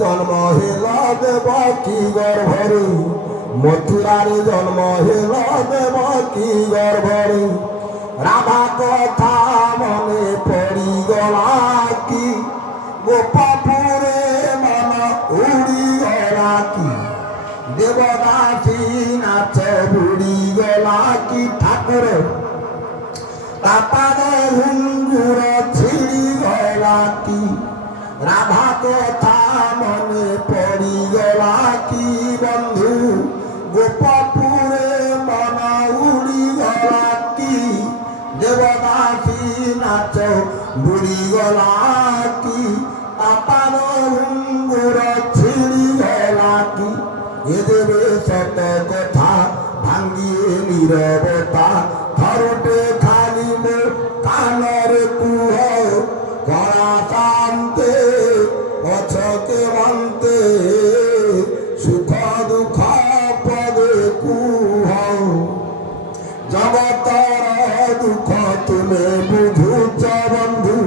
জন্ম হেল দেবকী গর্ভরে, মথুরারে জন্ম হেল দেবকী গর্ভরে। রাধা কথা মনে পড়িগলা কি, গোপপুরে মন উড়িগলা কি, দেবদাসী নাচ বুড়িগলা কি। ঠাকুর তাপারে ঘুঙ্গুর ছিড়িগলা কি, রাধা কথা মনে পড়িগলা কি। বন্ধু গোপপুরে মন উড়িগলা কি, দেবদাসী নাচ বুড়িগলা কি, তাপার ঘুঙ্গুর ছিড়িগলা কি। এ দেবে শত কথা ভাঙ্গিয়ে নীরবতা, ধরতে খালি মো কানরে কুহ, কড়া শান্তে অছকে মন্তে, সুখ দুঃখ পদে কুহ। জগতর দুঃখ তুমি বুঝুছ বন্ধু,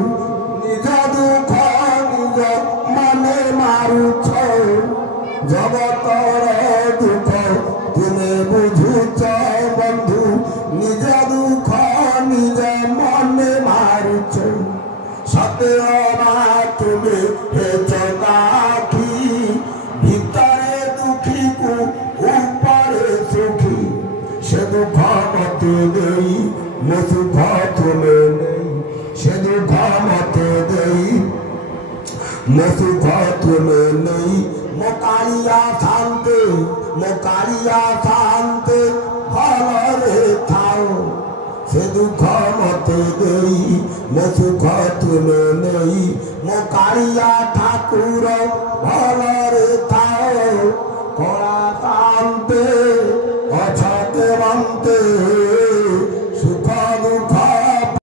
নিজ দুঃখ নিজ মনে মারুছ। জগতর দুঃখ তুমি বুঝুছ বন্ধু, নিজ দুঃখ নিজ মনে মারুছ। সত্যবা তুমি হেছ কাঠি, ভিতরে দুঃখী কু উপরে সুখী। সে দুঃখ মতে দেই মো সুখ তুমি নেই, সে দুঃখ মতে দেই মো সুখ তুমি নেই। মোকারিয়া শান্তে মোকারিয়া শান্তে ভালরে থাও, সে দুঃখ মতে দেই মো সুখ তুমি নেই। মোকারিয়া ঠাকুর ভালো